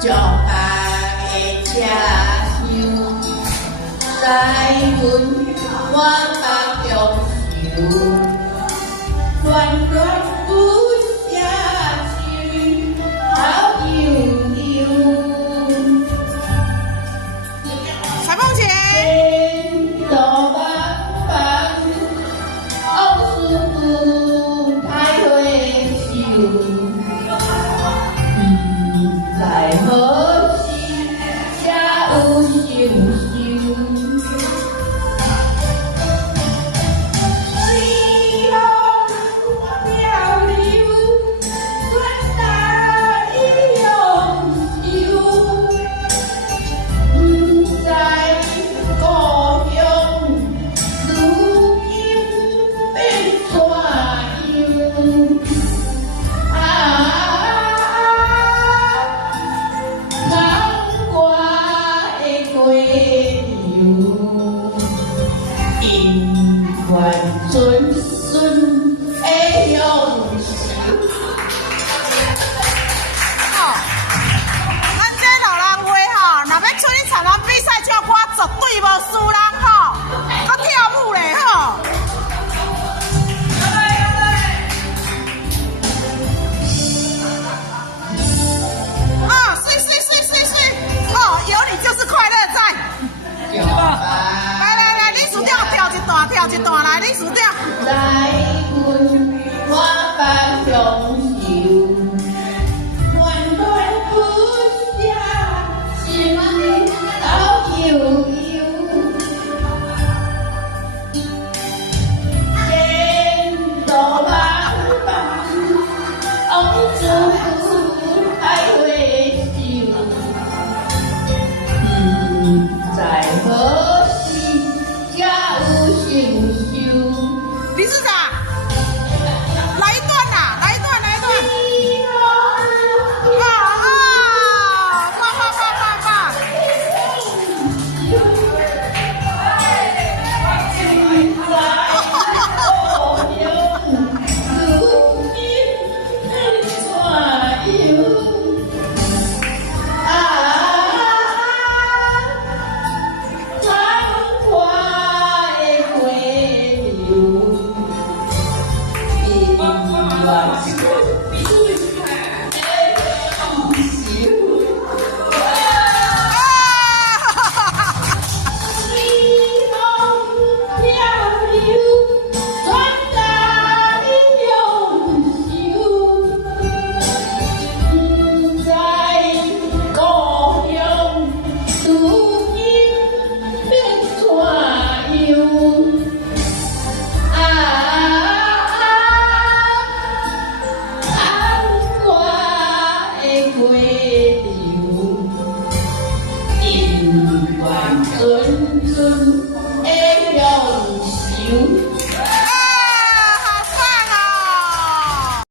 将家的车厢，在阮我目中受，暖暖不下去，好悠悠。裁缝姐。天道茫茫，往事不太回首。在何时才有成就？时光漂流，转大意永久。不知故乡，如今变怎样？愿顺顺的用心。咱这老人话吼，若要出去参加比赛唱歌，绝对无输人吼，搁跳舞嘞吼。水，哦，有你就是快乐在。来，你输掉跳一段来，你输掉。在阮我目中受，暖暖不下心好悠悠。天道茫茫，往事不太回首。不知何时才有成就？理事长，来一段啦，来一段。棒！如今怎样？